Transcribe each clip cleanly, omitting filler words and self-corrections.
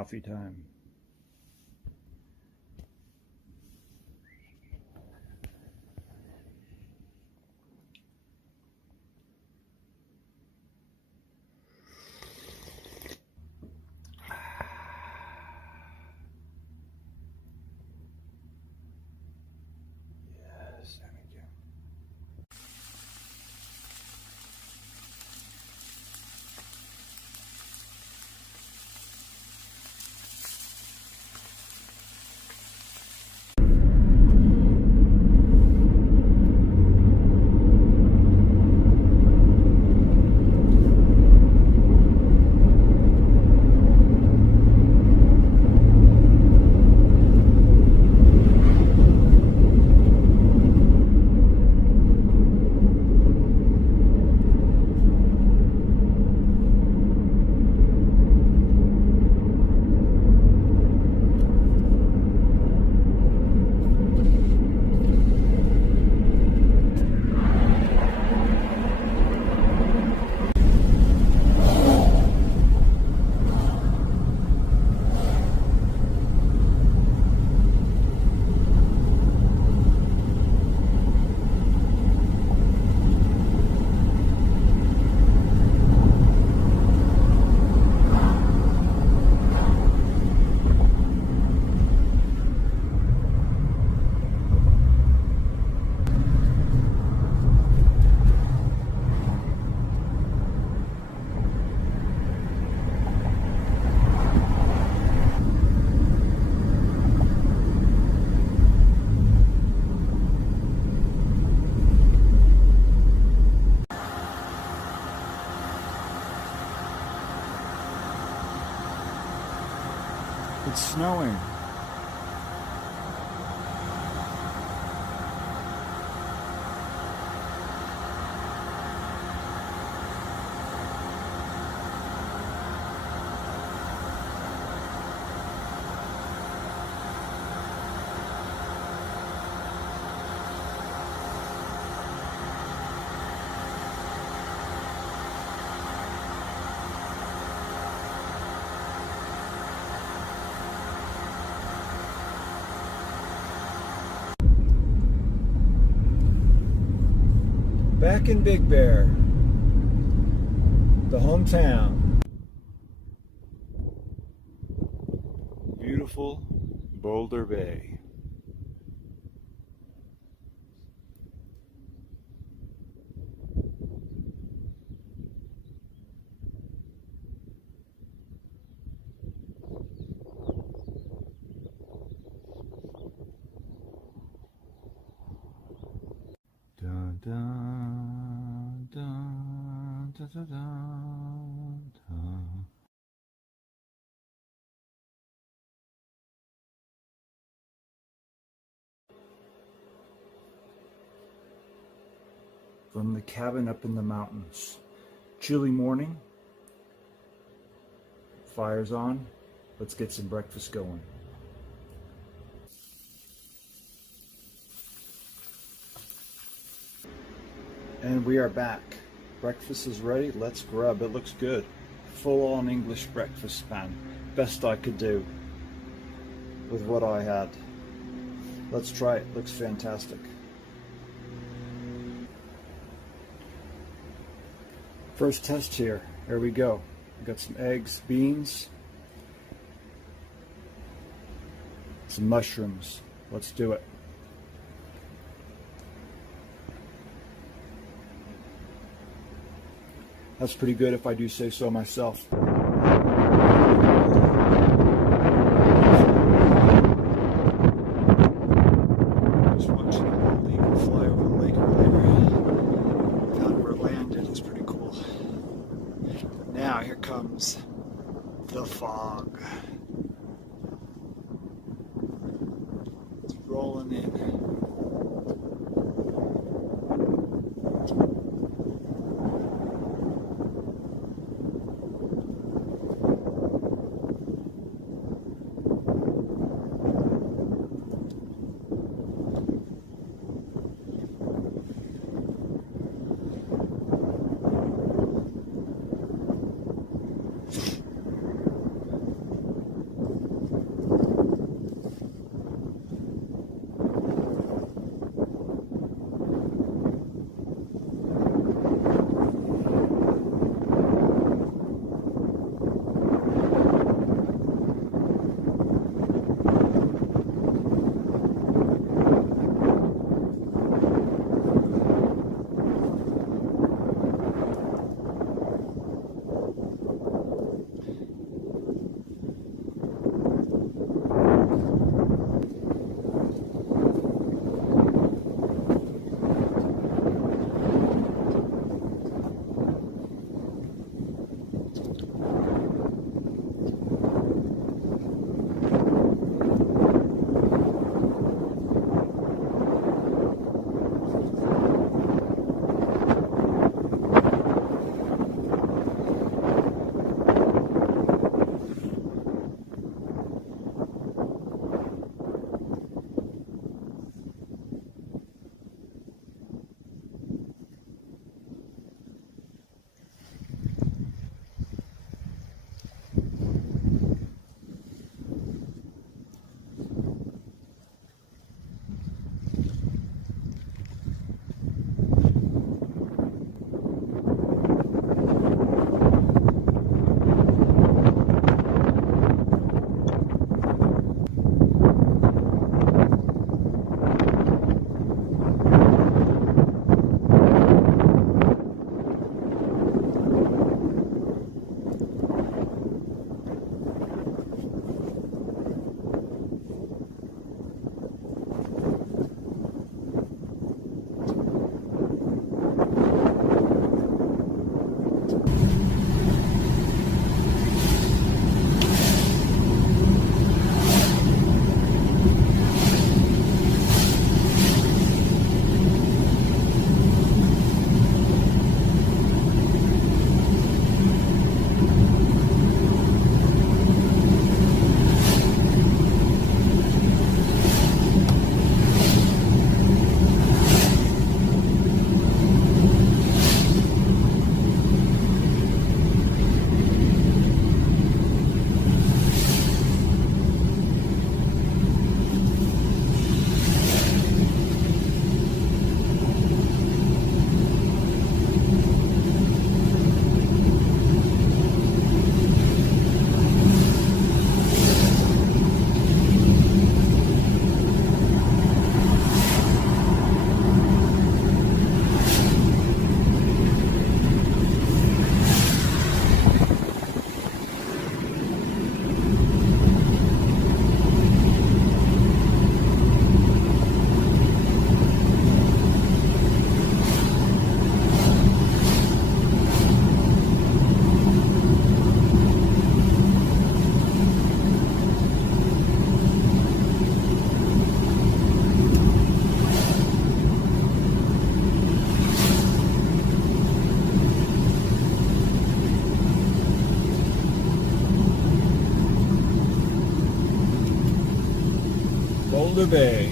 coffee time. Yes, there we go. It's snowing. Back in Big Bear, the hometown. Beautiful Boulder Bay. Dun, dun, dun, dun, dun, dun, dun. From the cabin up in the mountains. Chilly morning. Fire's on. Let's get some breakfast going. And we are back. Breakfast is ready. Let's grub. It looks good. Full on English breakfast, man. Best I could do with what I had. Let's try it. Looks fantastic. First test here. Here we go. We got some eggs, beans, some mushrooms. Let's do it. That's pretty good if I do say so myself. Just watching a bald eagle fly over the lake earlier. Found where it landed. It's pretty cool. Now here comes the fog. It's rolling in. Boulder Bay.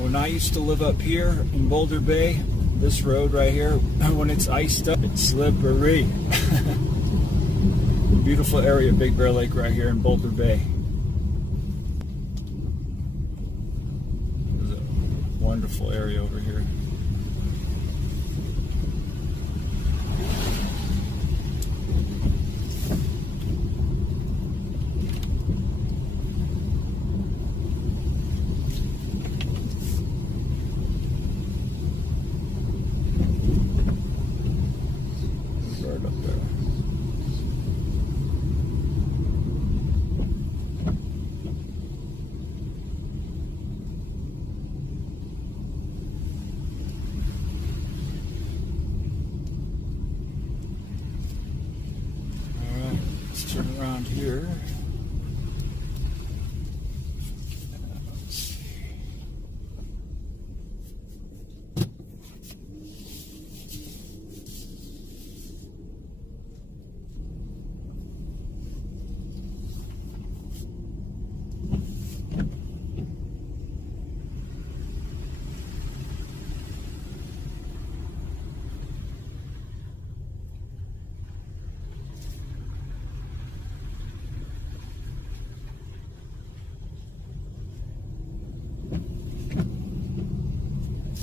When I used to live up here in Boulder Bay, this road right here, when it's iced up, it's slippery. Beautiful area, Big Bear Lake right here in Boulder Bay. There's a wonderful area over here. Turn around here. Let's see.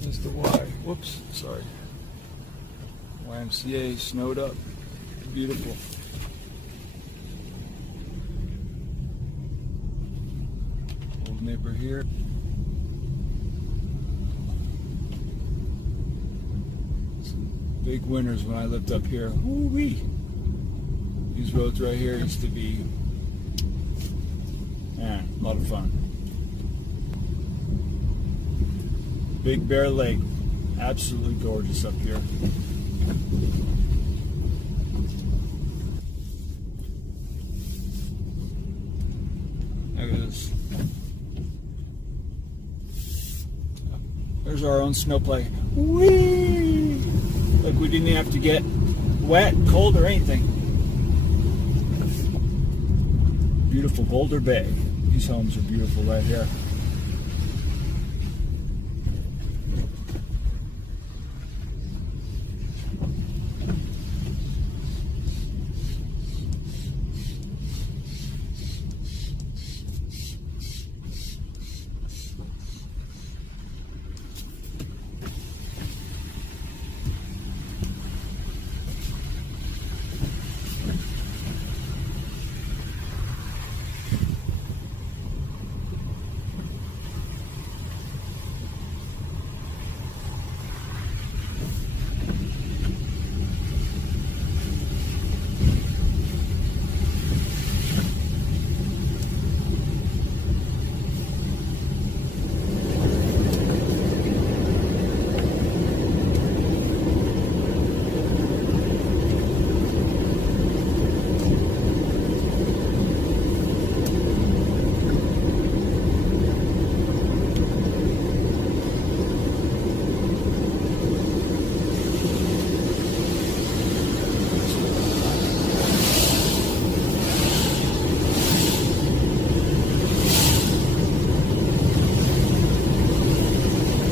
There's the Y. Whoops, sorry. YMCA snowed up. Beautiful. Old neighbor here. Some big winters when I lived up here. Woo-wee. These roads right here used to be, a lot of fun. Big Bear Lake, absolutely gorgeous up here. There it is. There's our own snow play. Whee! Look, we didn't have to get wet, cold, or anything. Beautiful Boulder Bay. These homes are beautiful right here.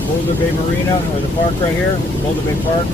Boulder Bay Marina, or the park right here, Boulder Bay Park.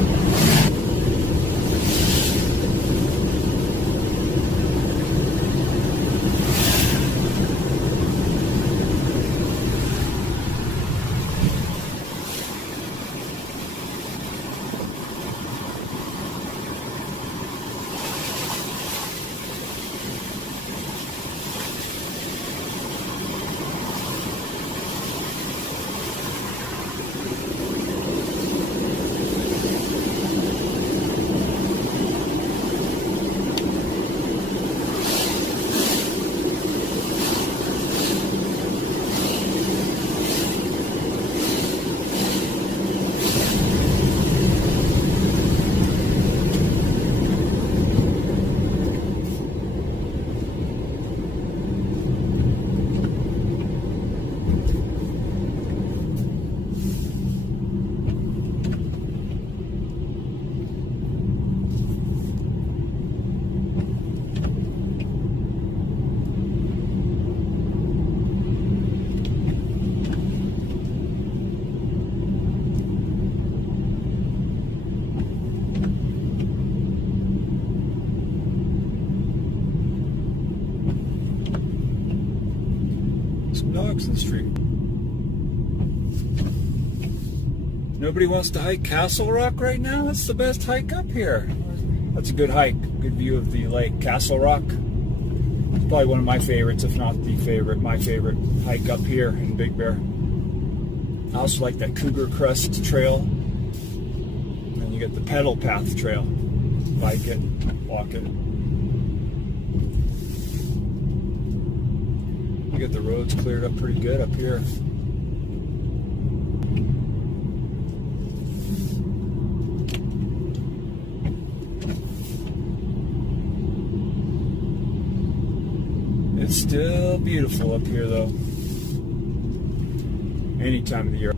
dogs in the street. Nobody wants to hike Castle Rock right now? That's the best hike up here. That's a good hike. Good view of the lake. Castle Rock. It's probably one of my favorites, if not the favorite. My favorite hike up here in Big Bear. I also like that Cougar Crest Trail. And then you get the Pedal Path Trail. Bike it, walk it. You get the roads cleared up pretty good up here. It's still beautiful up here though. Any time of the year.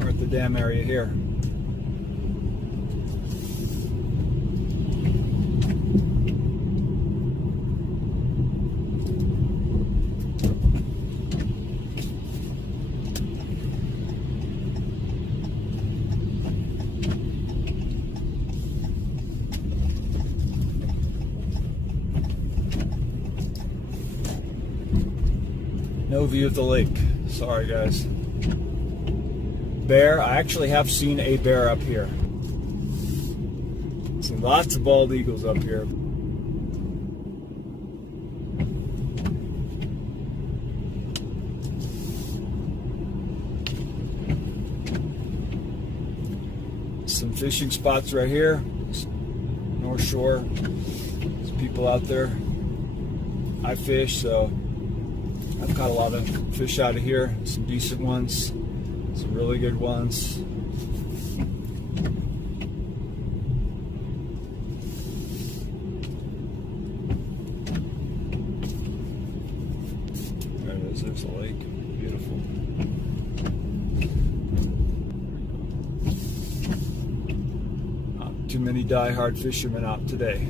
We're at the dam area here. No view of the lake. Sorry, guys. Bear. I actually have seen a bear up here. Seen lots of bald eagles up here. Some fishing spots right here. North Shore. There's people out there. I fish, so I've caught a lot of fish out of here. Some decent ones. Some really good ones. There it is. There's a lake. Beautiful. Not too many die-hard fishermen out today.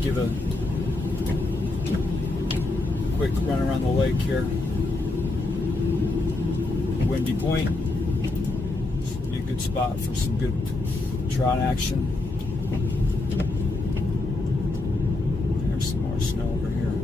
just give a quick run around the lake here. Windy Point. Be a good spot for some good trout action. There's some more snow over here.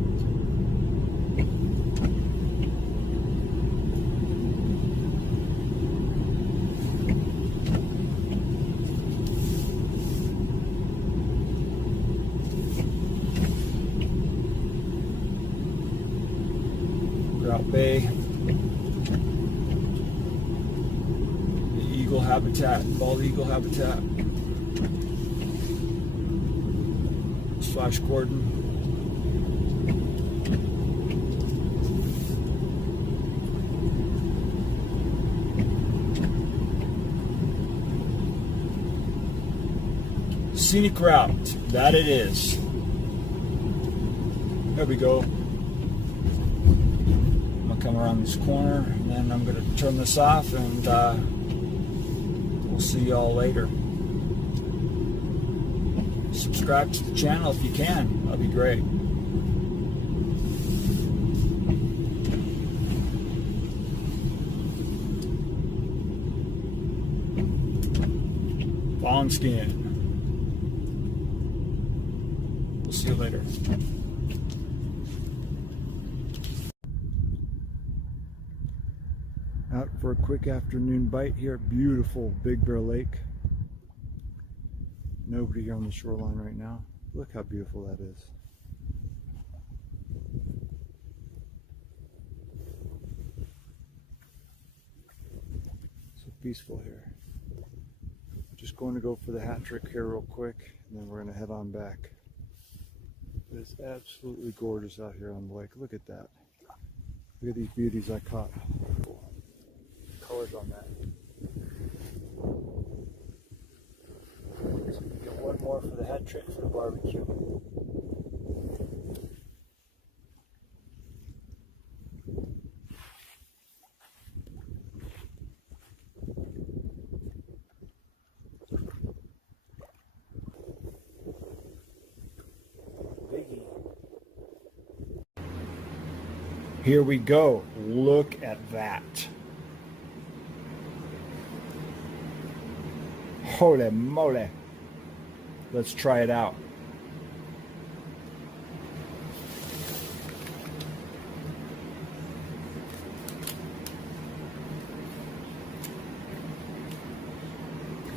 Trout Bay, the eagle habitat, bald eagle habitat, Flash Gordon. Scenic route, that it is. There we go. Come around this corner, and then I'm going to turn this off, and we'll see y'all later. Subscribe to the channel if you can. That'd be great. Fawn skin. We'll see you later. Out for a quick afternoon bite here at beautiful Big Bear Lake. Nobody here on the shoreline right now. Look how beautiful that is. So peaceful here. Just going to go for the hat trick here real quick, and then we're going to head on back. It's absolutely gorgeous out here on the lake. Look at that. Look at these beauties I caught. Colors on that. So we get one more for the hat trick for the barbecue. Biggie. Here we go. Look at that. Holy moly. Let's try it out.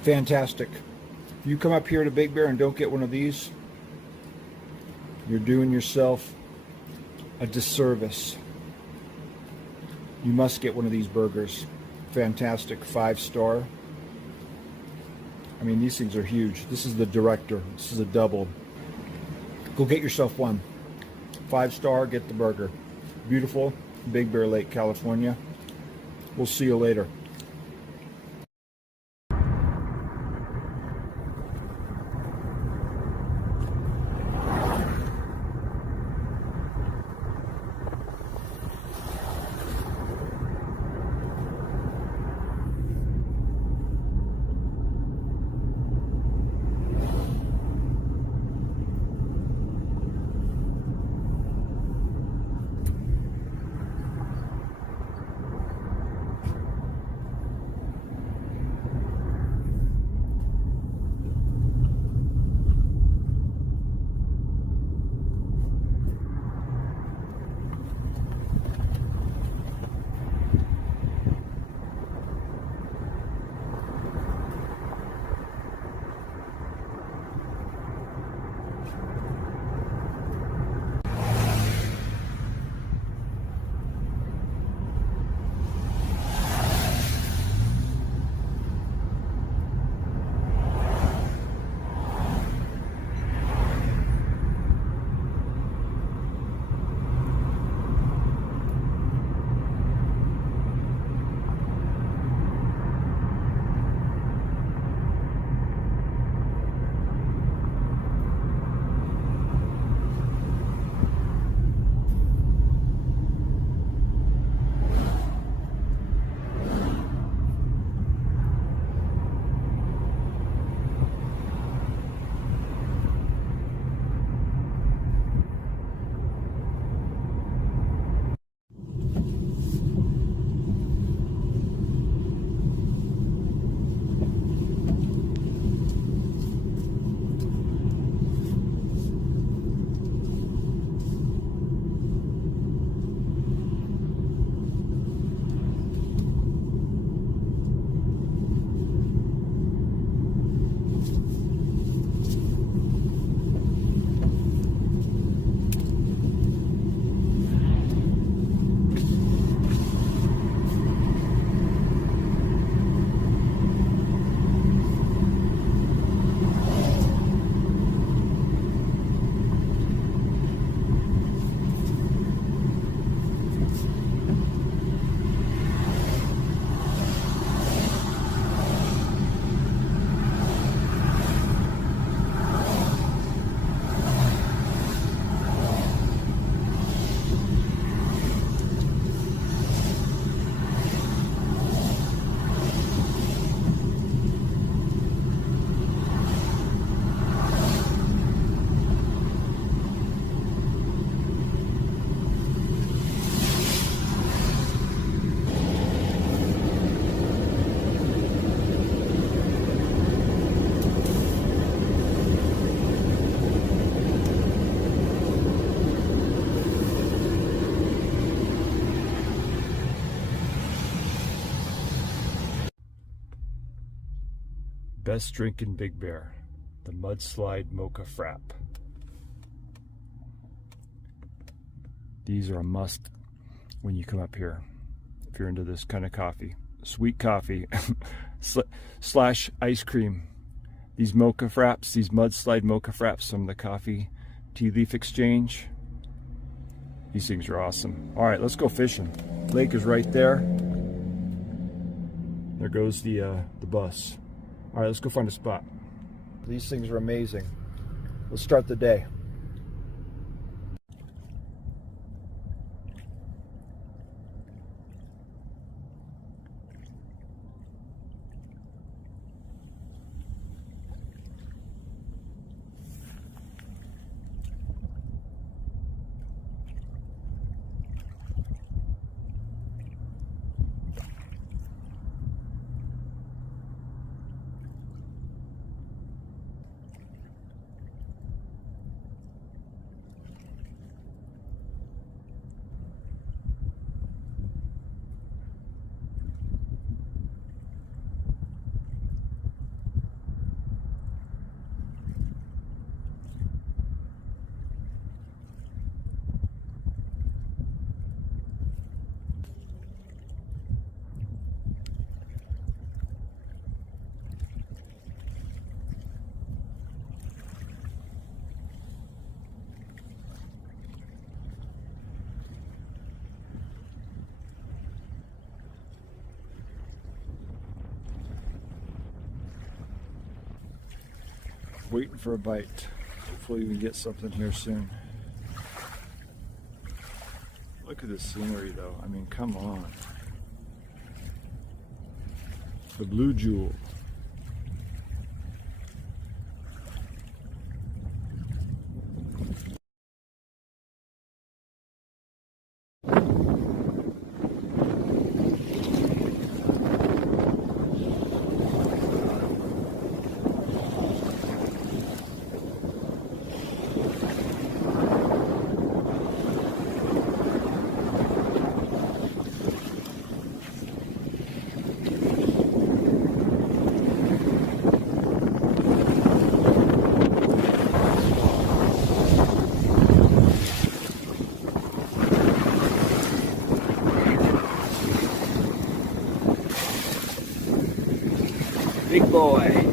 Fantastic. If you come up here to Big Bear and don't get one of these, you're doing yourself a disservice. You must get one of these burgers. Fantastic, 5-star. I mean, these things are huge. This is the director. This is a double. Go get yourself one. 5-star, get the burger. Beautiful, Big Bear Lake, California. We'll see you later. Best drink in Big Bear, the Mudslide Mocha Frap. These are a must when you come up here, if you're into this kind of coffee. Sweet coffee slash ice cream. These mocha fraps, these Mudslide Mocha Fraps from the Coffee Tea Leaf Exchange. These things are awesome. All right, let's go fishing. Lake is right there. There goes the bus. All right, let's go find a spot. These things are amazing. Let's start the day. Waiting for a bite. Hopefully we can get something here soon. Look at this scenery though. I mean, come on. The Blue Jewel. Big boy.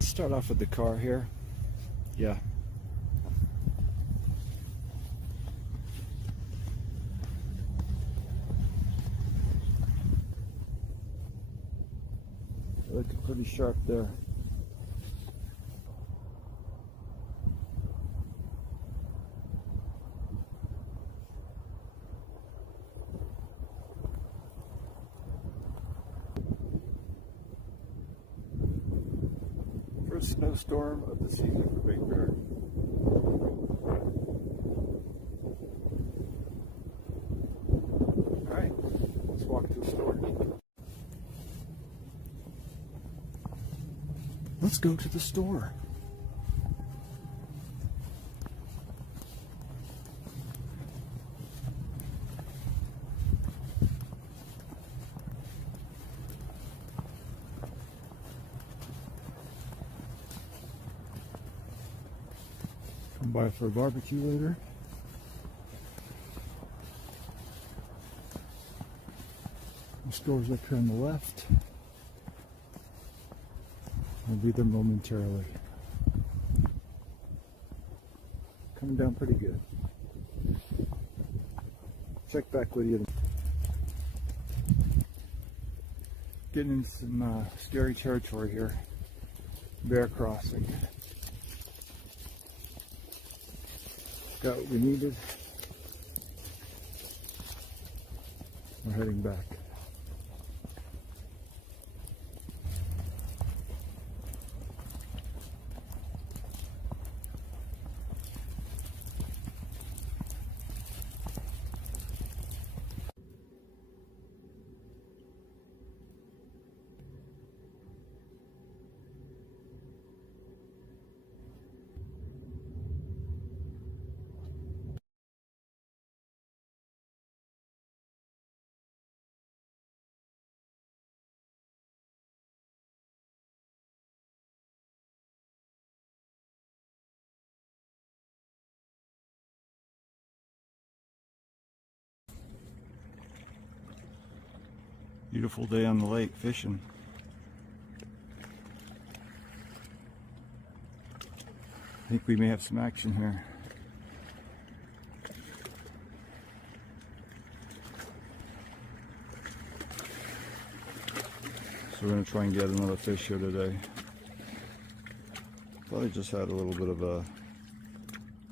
Start off with the car here. Yeah. Looking pretty sharp there. First snowstorm of the season for Big Bear. Alright, let's walk to the store. Let's go to the store. Come by for a barbecue later. The store's up here on the left. I'll be there momentarily. Coming down pretty good. Check back with you. Getting into some scary territory here. Bear crossing. Got what we needed. We're heading back. Beautiful day on the lake fishing. I think we may have some action here. So we're going to try and get another fish here today. Thought I just had a little bit of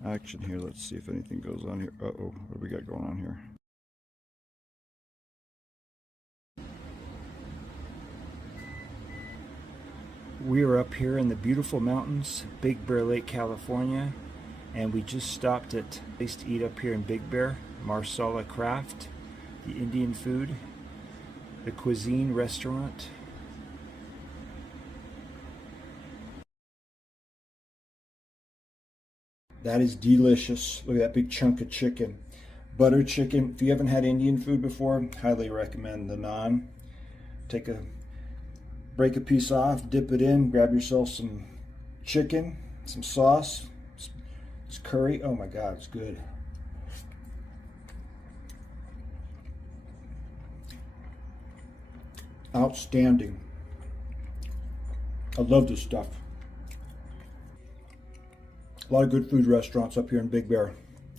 action here. Let's see if anything goes on here. Uh-oh, what do we got going on here? We are up here in the beautiful mountains, Big Bear Lake, California, and we just stopped at a place to eat up here in Big Bear, Marsala Craft, the Indian food, the Cuisine restaurant. That is delicious. Look at that big chunk of chicken. Butter chicken. If you haven't had Indian food before, highly recommend the naan. Break a piece off, dip it in, grab yourself some chicken, some sauce, some curry. Oh my God, it's good. Outstanding. I love this stuff. A lot of good food restaurants up here in Big Bear.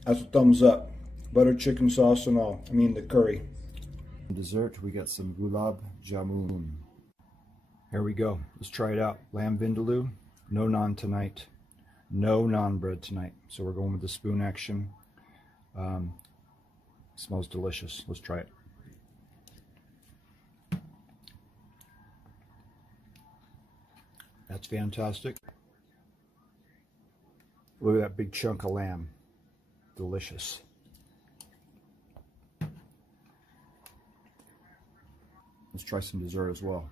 That's a thumbs up. Butter chicken sauce and all. I mean the curry. Dessert, we got some gulab jamun. Here we go. Let's try it out. Lamb vindaloo. No naan tonight. No naan bread tonight. So we're going with the spoon action. Smells delicious. Let's try it. That's fantastic. Look at that big chunk of lamb. Delicious. Let's try some dessert as well.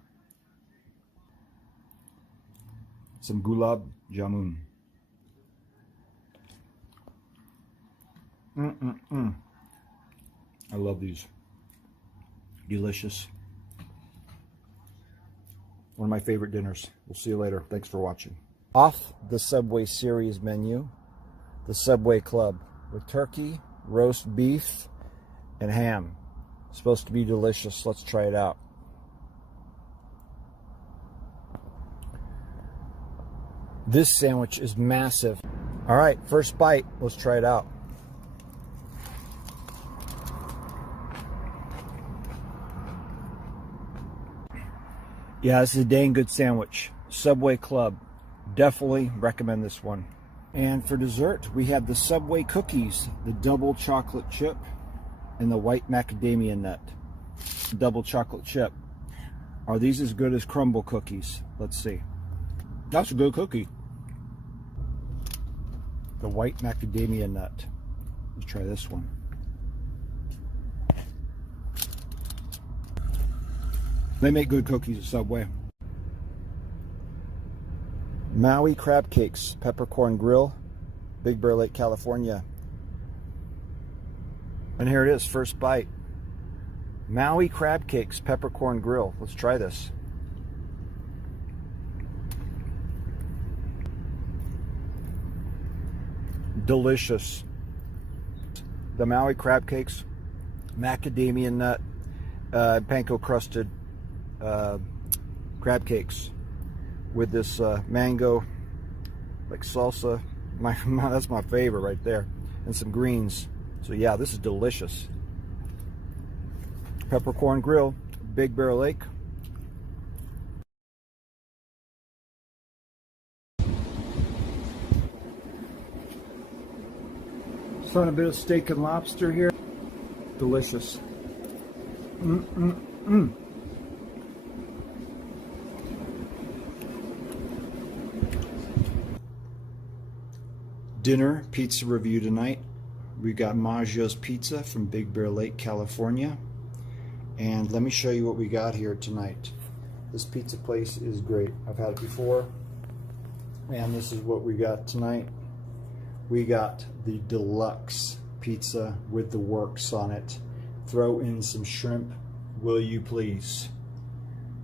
Some gulab jamun. I love these. Delicious. One of my favorite dinners. We'll see you later. Thanks for watching. Off the Subway series menu, the Subway Club with turkey, roast beef, and ham. It's supposed to be delicious. Let's try it out. This sandwich is massive. All right, first bite. Let's try it out. Yeah, this is a dang good sandwich. Subway Club. Definitely recommend this one. And for dessert, we have the Subway cookies, the double chocolate chip and the white macadamia nut. Double chocolate chip. Are these as good as crumble cookies? Let's see. That's a good cookie. The white macadamia nut. Let's try this one. They make good cookies at Subway. Maui crab cakes, Peppercorn Grill, Big Bear Lake, California. And here it is, first bite. Maui crab cakes, Peppercorn Grill. Let's try this. Delicious. The Maui crab cakes, macadamia nut, panko crusted crab cakes with this mango like salsa. That's my favorite right there, and some greens. So yeah, this is delicious. Peppercorn Grill, Big Bear Lake. Throwing a bit of steak and lobster here. Delicious. Dinner pizza review tonight. We got Maggio's Pizza from Big Bear Lake, California. And let me show you what we got here tonight. This pizza place is great. I've had it before. And this is what we got tonight. We got the deluxe pizza with the works on it. Throw in some shrimp, will you please?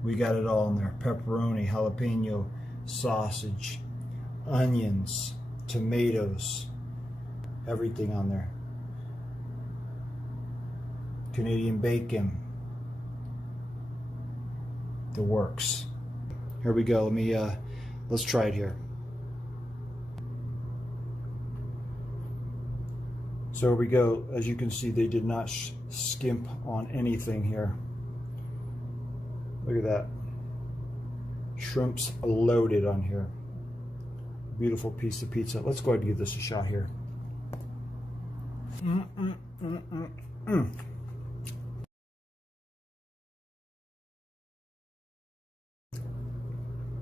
We got it all in there. Pepperoni, jalapeno, sausage, onions, tomatoes, everything on there. Canadian bacon, the works. Here we go. Let's try it here. So here we go. As you can see, they did not skimp on anything here. Look at that. Shrimps loaded on here. Beautiful piece of pizza. Let's go ahead and give this a shot here.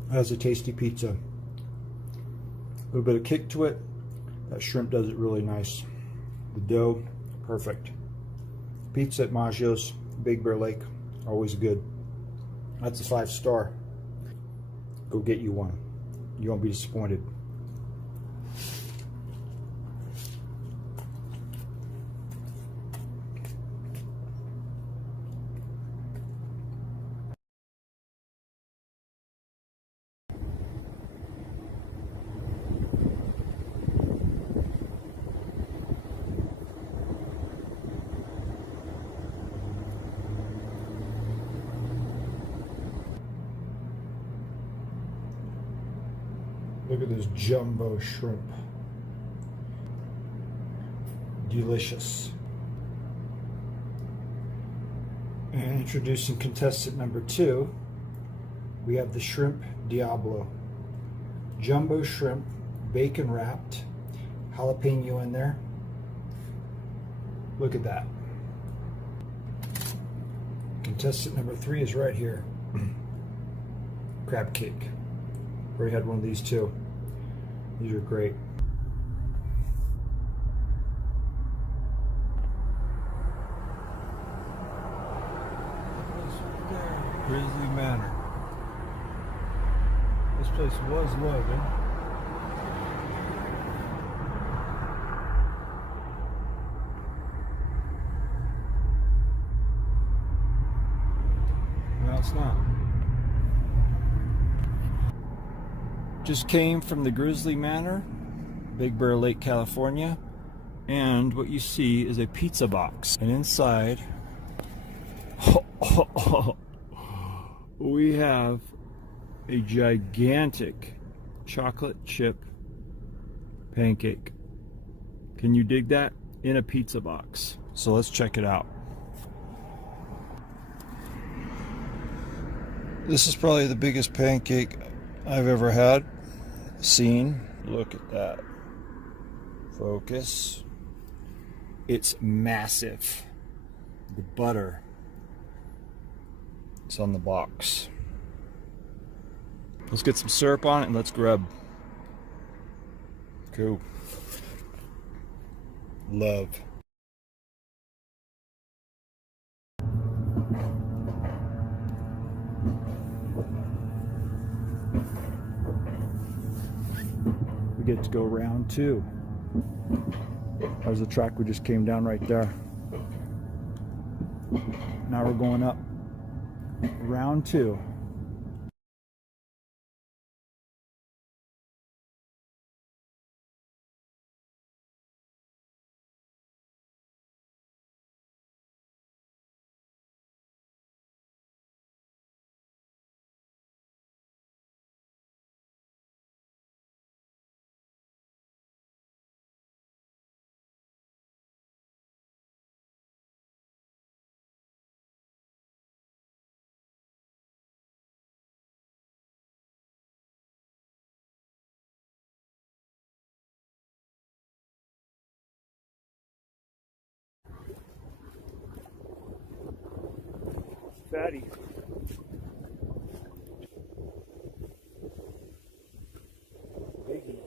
That's a tasty pizza. A little bit of kick to it. That shrimp does it really nice. The dough, perfect. Pizza at Maggio's, Big Bear Lake, always good. That's a 5-star. Go get you one. You won't be disappointed. Look at this jumbo shrimp. Delicious. And introducing contestant number 2, we have the shrimp Diablo. Jumbo shrimp, bacon wrapped, jalapeno in there. Look at that. Contestant number 3 is right here. Crab cake. Already had one of these too. These are great. Grizzly Manor. This place was loaded. Now it's not. Just came from the Grizzly Manor, Big Bear Lake, California, and what you see is a pizza box. And inside, we have a gigantic chocolate chip pancake. Can you dig that? In a pizza box. So let's check it out. This is probably the biggest pancake I've ever had. Seen. Look at that. Focus. It's massive. The butter is on the box. Let's get some syrup on it and let's grub. Cool. Love. We get to go round 2. There's the track we just came down right there. Now we're going up round 2. fatty. Biggie.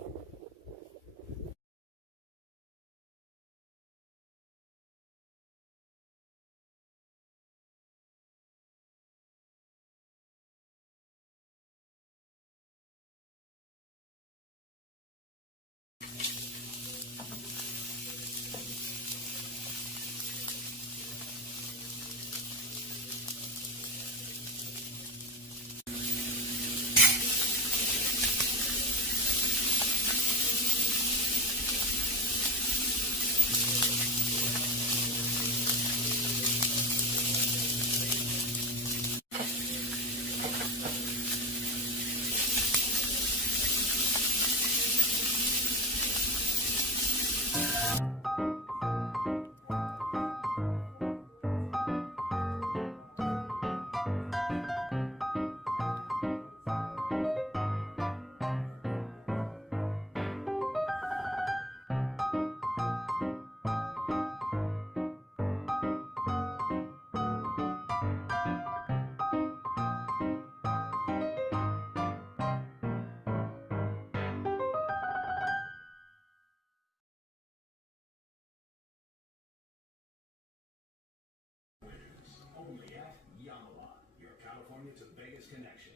Only at Yamaha, your California to Vegas connection.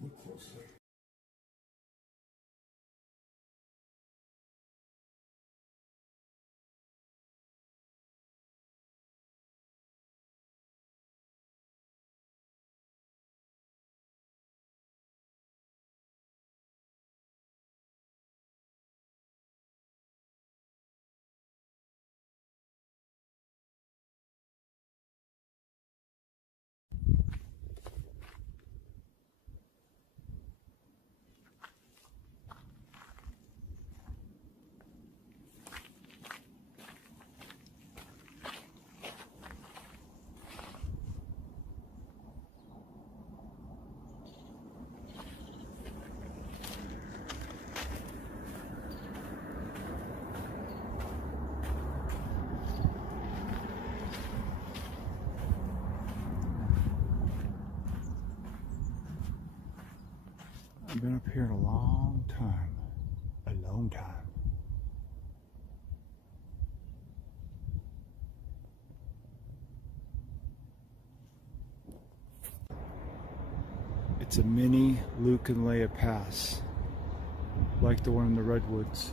Look closely. I've been up here in a long time. A long time. It's a mini Luke and Leia Pass, like the one in the Redwoods.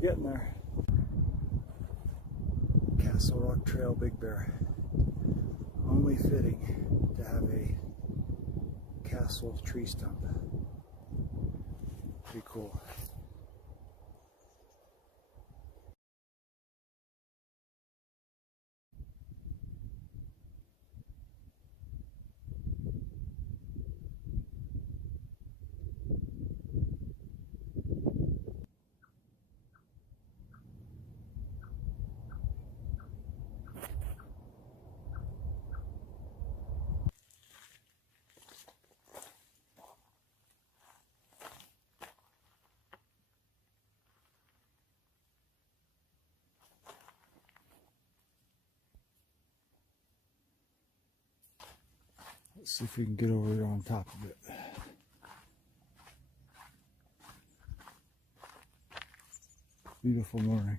Getting there. Castle Rock Trail Big Bear. Only fitting to have a castle tree stump. Pretty cool. Let's see if we can get over here on top of it. Beautiful morning.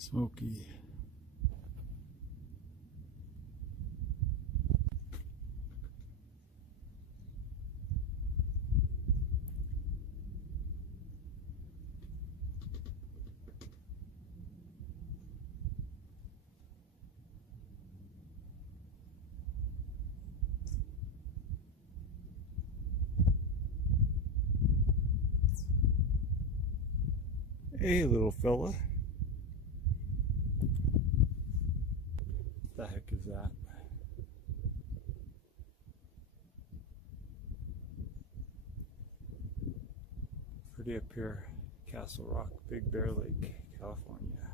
Smoky. Hey, little fella. The heck is that? Pretty up here, Castle Rock, Big Bear Lake, California.